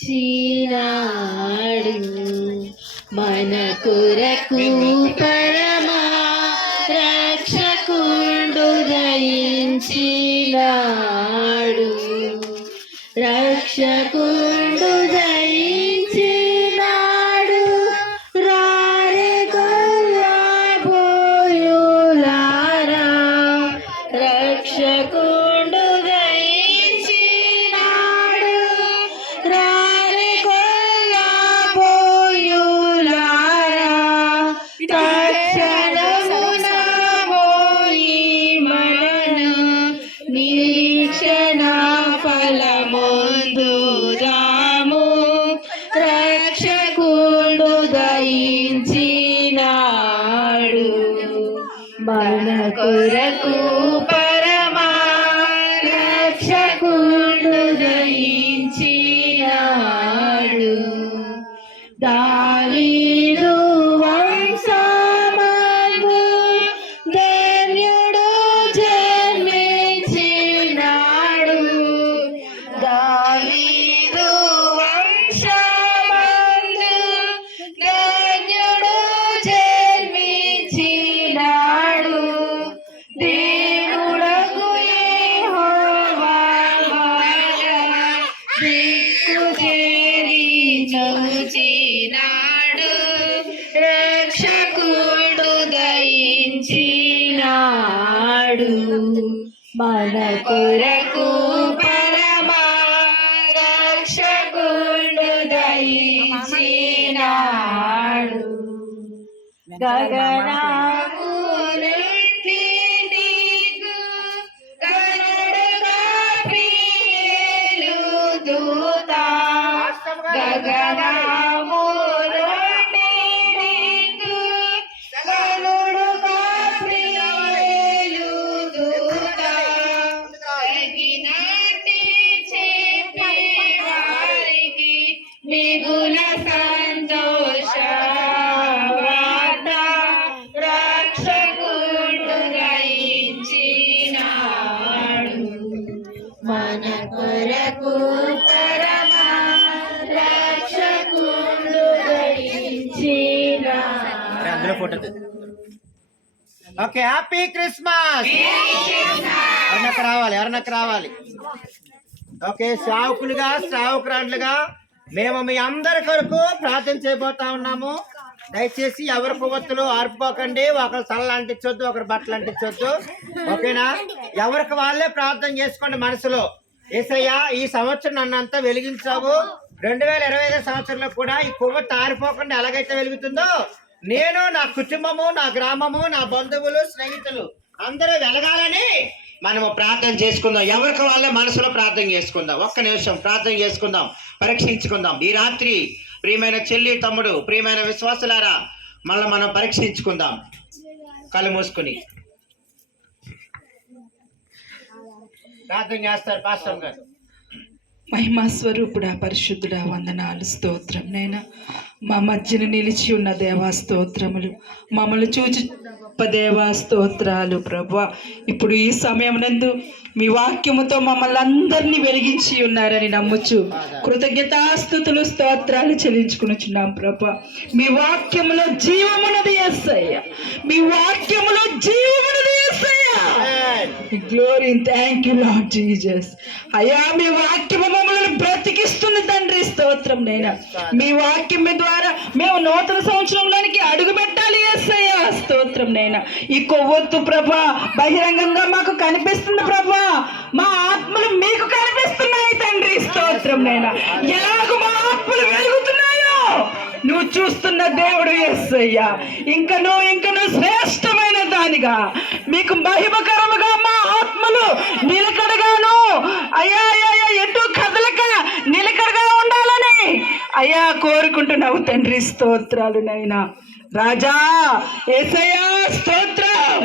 చినాడు మన కొరకు పరమా రక్షకుండు దయించినాడు. రక్షకుండు దయించినాడు. రారే గొల్లబోయులారా రక్షకుండు దయించినాడు. రారే గొల్లబోయులారా తక్షణమున పోయి మనను నిరీక్షణ ఫలమొందుదాము. రక్షకుండు దయించినాడు మన కొరకు పరమా రక్షకుండు దయించినాడు. దావీదు వంశమందు ధన్యుడు జన్మించినాడు. దావీదు వంశమందు ధన్యుడు జన్మించినాడు. దేవుడకు యెహోవా దిక్కు చేరి చూచినాడు. రక్షకుడు దయించినాడు మన కొరకు పరమా రక్షకుడు దయించినాడు. గగనము నుండి నీకు కరుణగా ప్రియులు దూత. గగనము నుండి నీకు కరుణగా ప్రియులు దూత. తగినట్టి చెప్పే వారికి మిగుల సంతోష వార్త. రక్షకుడు దయించినాడు మన కొరకు పరమా రక్షకుడు దయించినాడు. అందులో ఫోటో ఓకే. Happy Christmas. ఎవరినక్క రావాలి. ఓకే, సేవకురాండ్లుగా మేము మీ అందరి కొరకు ప్రార్థన చేయబోతా ఉన్నాము. దయచేసి ఎవరి కొవ్వొత్తులు ఆర్పుకోకండి. ఒకరు తలలు అంటించొద్దు, ఒకరు బట్టలు అంటించొద్దు. ఓకేనా? ఎవరికి వాళ్ళే ప్రార్థన చేసుకోండి మనసులో. యేసయ్యా, ఈ సంవత్సరం నన్నంతా వెలిగించావు. 2025 సంవత్సరంలో కూడా ఈ కొవ్వొత్తు ఆరిపోకుండా ఎలాగైతే వెలుగుతుందో, నేను, నా కుటుంబము, నా గ్రామము, నా బంధువులు, స్నేహితులు అందరూ వెలగాలని మనము ప్రార్థన చేసుకుందాం. ఎవరికి వాళ్ళే మనసులో ప్రార్థన చేసుకుందాం. ఒక్క నిమిషం ప్రార్థన చేసుకుందాం, పరీక్షించుకుందాం. ఈ రాత్రి ప్రియమైన చెల్లి, తమ్ముడు, ప్రియమైన విశ్వాసులారా, మళ్ళీ మనం పరీక్షించుకుందాం. కళ్ళు మూసుకుని ప్రార్థన చేస్తారు పాస్టర్ గారు. మహిమా స్వరూపుడా, పరిశుద్ధుడా, వందనాలు, స్తోత్రం. నైనా మా మధ్యన నిలిచి ఉన్న దేవా స్తోత్రములు. మమ్మల్ని చూచి దేవా స్తోత్రాలు. ప్రభువా, ఇప్పుడు ఈ సమయం నందు మీ వాక్యముతో మమ్మల్ని అందరినీ వెలిగించి ఉన్నారని నమ్ముచు కృతజ్ఞతాస్తుతులు, స్తోత్రాలు చెల్లించుకునిచున్నాం. ప్రభా, మీ వాక్యములో జీవమున్నది యేసయ్యా. మీ వాక్యములో జీవమున్నది యేసయ్యా. Glory, thank you Lord Jesus. అయ్యా, మీ వాక్యము మమ్మల్ని బ్రతికిస్తుంది తండ్రి, స్తోత్రం. నైనా మీ వాక్యం ద్వారా మేము నూతన సంవత్సరంలోనికి అడుగు పెట్టాలి యేసయ్యా, స్తోత్రం. నైనా ఈ కొవ్వొత్తు ప్రభా బహిరంగంగా మాకు కనిపిస్తుంది ప్రభా. మా ఆత్మలు మీకు కనిపిస్తున్నాయి తండ్రి, స్తోత్రం. నైనా ఎలాగ మా ఆత్మలు వెలుగుతున్నాయో నువ్వు చూస్తున్న దేవుడు యేసయ్యా. ఇంకను శ్రేష్టమైన దానిగా మీకు మహిమకరముగా మా ఆత్మలు నిలకడగాను అయ్యా ఎటు కదలక నిలకడగా ఉండాలని అయ్యా కోరుకుంటున్నావు తండ్రి, స్తోత్రాలు. నైనా రాజా యేసయ్యా స్తోత్రం.